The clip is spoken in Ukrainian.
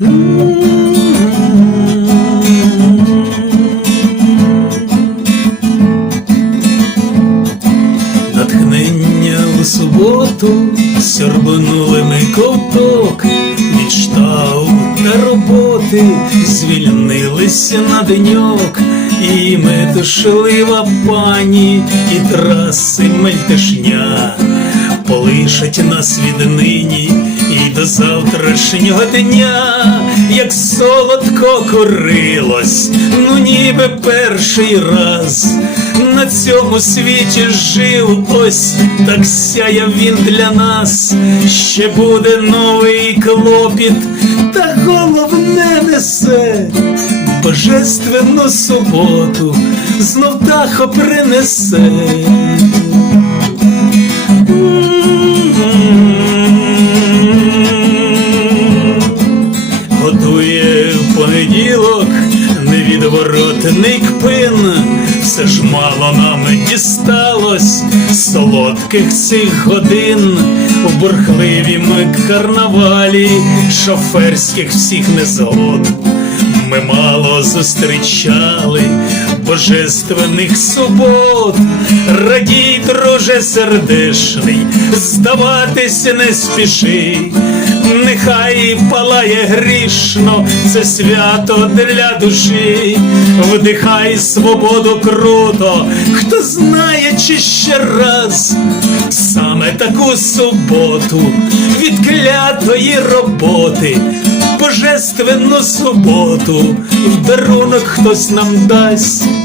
Натхнення в суботу сьорбнули ми ковток від штау та роботи звільнилися на деньок. І метушлива пані, і траси мельтешня полишать нас від нині і до завтрашнього дня солодко курилось, ну ніби перший раз на цьому світі жив, ось так сяяв він для нас, ще буде новий клопіт, та головне несе. Божественну суботу знов тахо принесе. В понеділок невідворотний кпин, все ж мало нам дісталось солодких цих годин у бурхливім карнавалі шоферських всіх незгод. Ми мало зустрічали божественних субот, радій, друже сердешний, здаватися не спіши, нехай палає грішно, це свято для душі, вдихай свободу круто, хто знає, чи ще раз саме таку суботу від клятої роботи. Божественну суботу в дарунок хтось нам дасть.